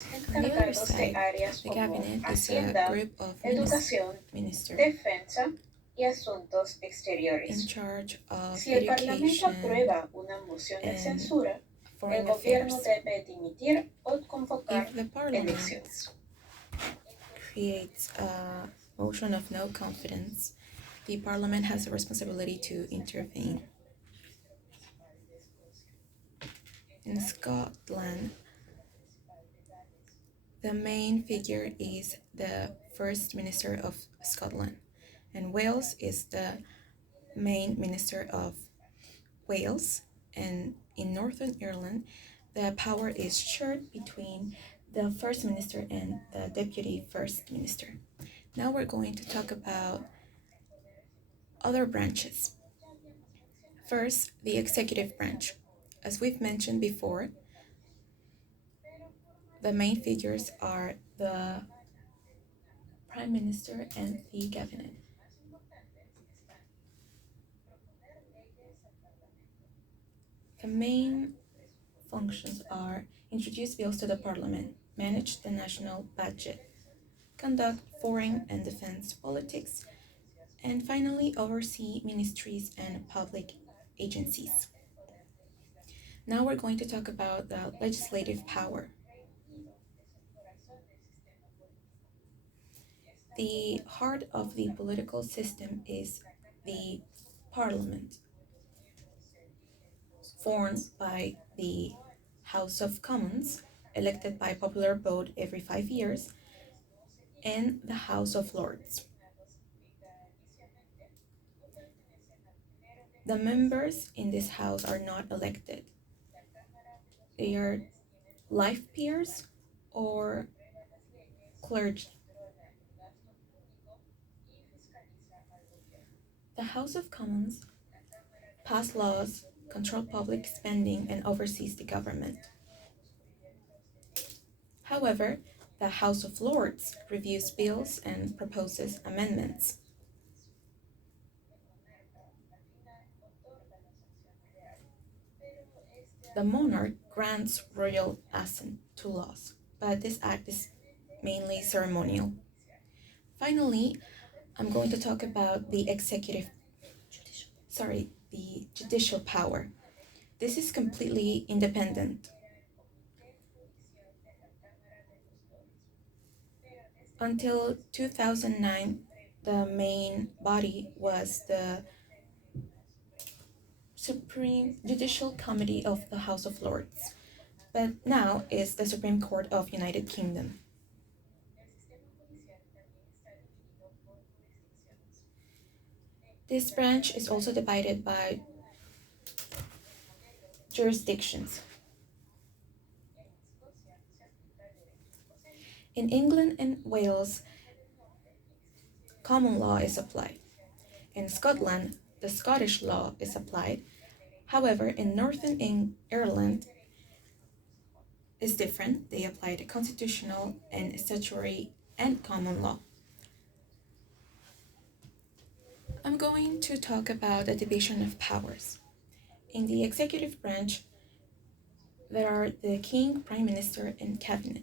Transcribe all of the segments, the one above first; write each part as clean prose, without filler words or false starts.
On the other encargados de side, áreas the como cabinet is a Hacienda, group of Educación, ministers Defensa y Asuntos in Exteriores. charge of Si el Parlamento education aprueba una moción de and censura, el foreign gobierno affairs. debe dimitir o convocar If the parliament elecciones. creates a motion of no confidence, the parliament has a responsibility to intervene. In Scotland, the main figure is the First Minister of Scotland, and Wales is the main Minister of Wales. And in Northern Ireland, the power is shared between the First Minister and the Deputy First Minister. Now we're going to talk about other branches. First, the executive branch. As we've mentioned before, the main figures are the Prime Minister and the Cabinet. The main functions are introduce bills to the Parliament, manage the national budget, conduct foreign and defense politics, and finally oversee ministries and public agencies. Now we're going to talk about the legislative power. The heart of the political system is the Parliament, formed by the House of Commons, elected by popular vote every 5 years, and the House of Lords. The members in this house are not elected. They are life peers or clergy. The House of Commons pass laws, control public spending, and oversees the government. However, the House of Lords reviews bills and proposes amendments. The monarch grants royal assent to laws, but this act is mainly ceremonial. Finally, I'm going to talk about the the judicial power. This is completely independent. Until 2009, the main body was the Supreme Judicial Committee of the House of Lords, but now is the Supreme Court of United Kingdom. This branch is also divided by jurisdictions. In England and Wales, common law is applied. In Scotland, the Scottish law is applied. However, in Northern Ireland, is different. They apply the constitutional and statutory and common law. I'm going to talk about the division of powers. In the executive branch, there are the king, prime minister, and cabinet.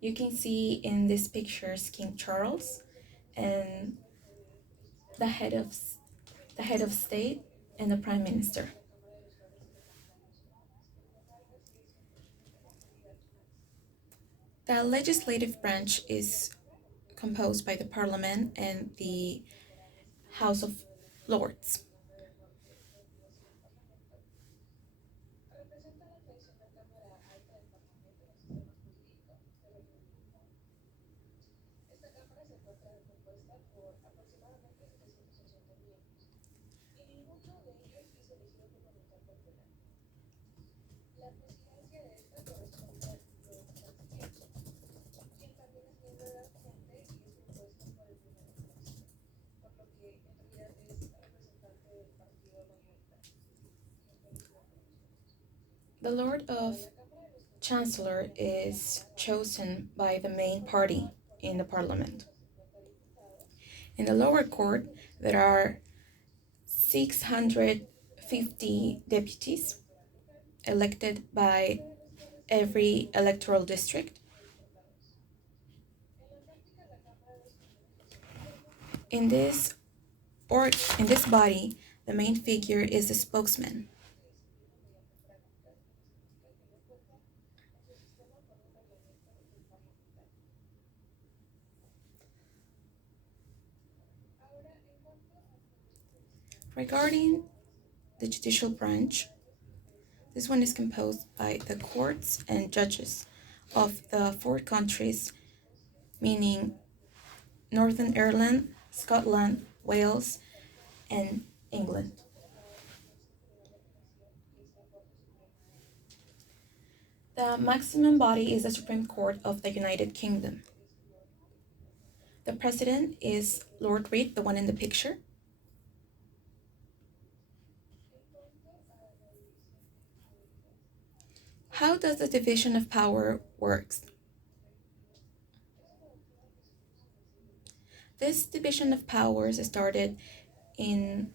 You can see in these pictures King Charles and the head of state and the prime minister. The legislative branch is composed by the parliament and the House of Lords. The Lord of Chancellor is chosen by the main party in the parliament. In the lower court, there are 650 50 deputies elected by every electoral district. In this body, the main figure is the spokesman. Regarding the judicial branch, this one is composed by the courts and judges of the four countries, meaning Northern Ireland, Scotland, Wales, and England. The maximum body is the Supreme Court of the United Kingdom. The president is Lord Reed, the one in the picture. How does the division of power works? This division of powers started in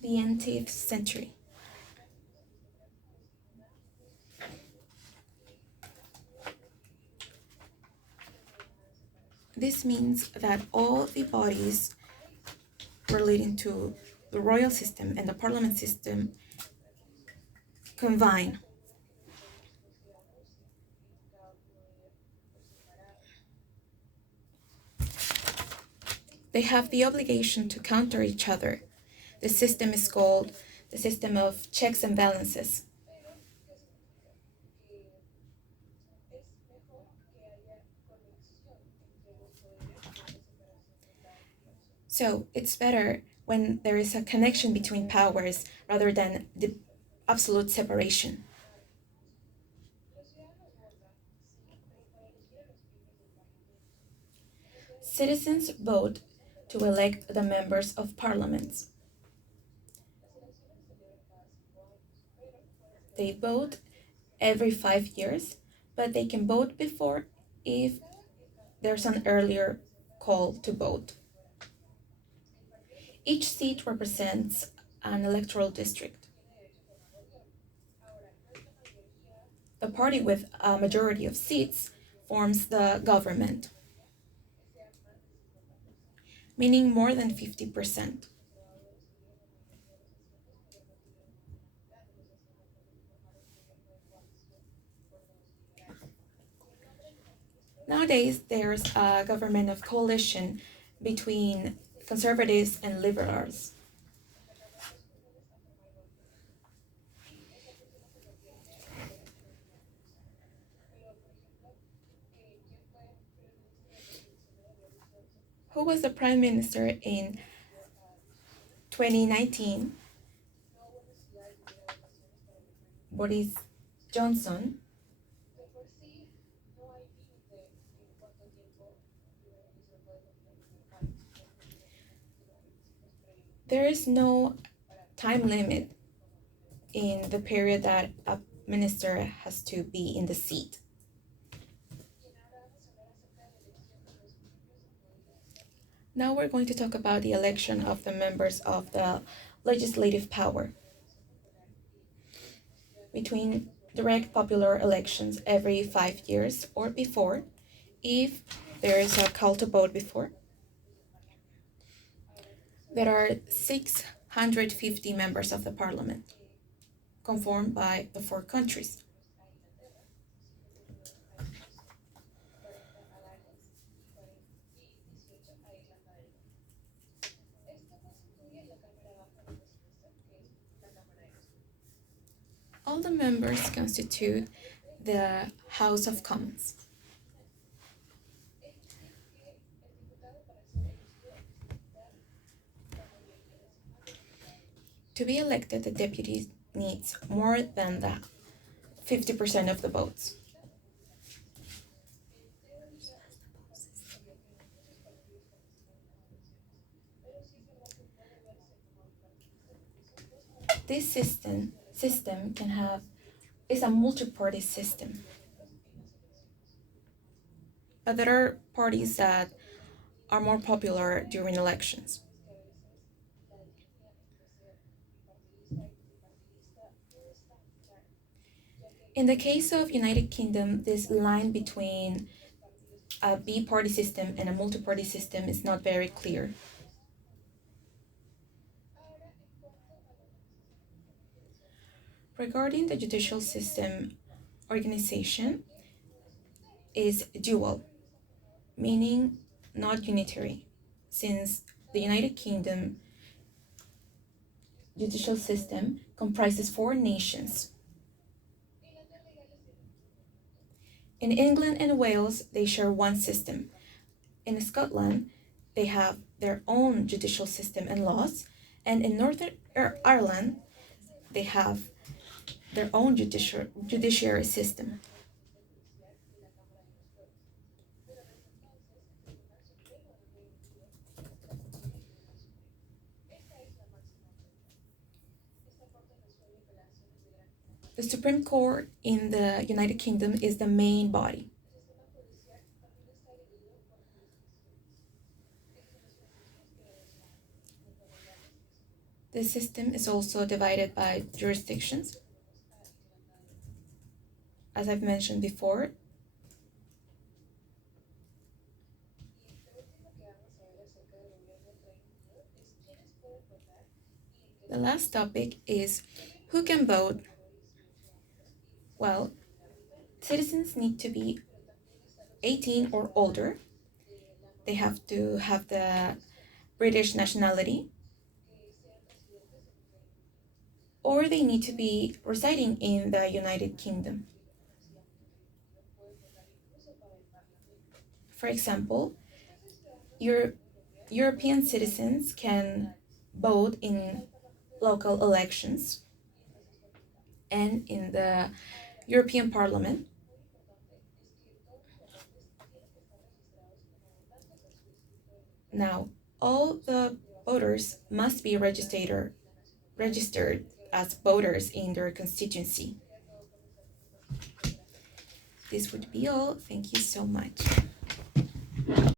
the 18th century. This means that all the bodies relating to the royal system and the parliament system combine. They have the obligation to counter each other. The system is called the system of checks and balances. So it's better when there is a connection between powers rather than the absolute separation. Citizens vote to elect the members of parliaments. They vote every 5 years, but they can vote before if there's an earlier call to vote. Each seat represents an electoral district. The party with a majority of seats forms the government, meaning more than 50%. Nowadays, there's a government of coalition between conservatives and liberals. Who was the prime minister in 2019? Boris Johnson. There is no time limit in the period that a minister has to be in the seat. Now we're going to talk about the election of the members of the legislative power. Between direct popular elections every 5 years or before, if there is a call to vote before, there are 650 members of the parliament, conformed by the four countries. All the members constitute the House of Commons. To be elected, the deputy needs more than the 50% of the votes. This system is a multi-party system. But there are parties that are more popular during elections. In the case of United Kingdom, this line between a bi-party system and a multi-party system is not very clear. Regarding the judicial system organization is dual, meaning not unitary, since the United Kingdom judicial system comprises 4 nations. In England and Wales, they share one system. In Scotland, they have their own judicial system and laws, and in Northern Ireland, they have their own judiciary system. The Supreme Court in the United Kingdom is the main body. The system is also divided by jurisdictions. As I've mentioned before, the last topic is who can vote. Well, citizens need to be 18 or older. They have to have the British nationality, or they need to be residing in the United Kingdom. For example, European citizens can vote in local elections and in the European Parliament. Now, all the voters must be registered as voters in their constituency. This would be all. Thank you so much.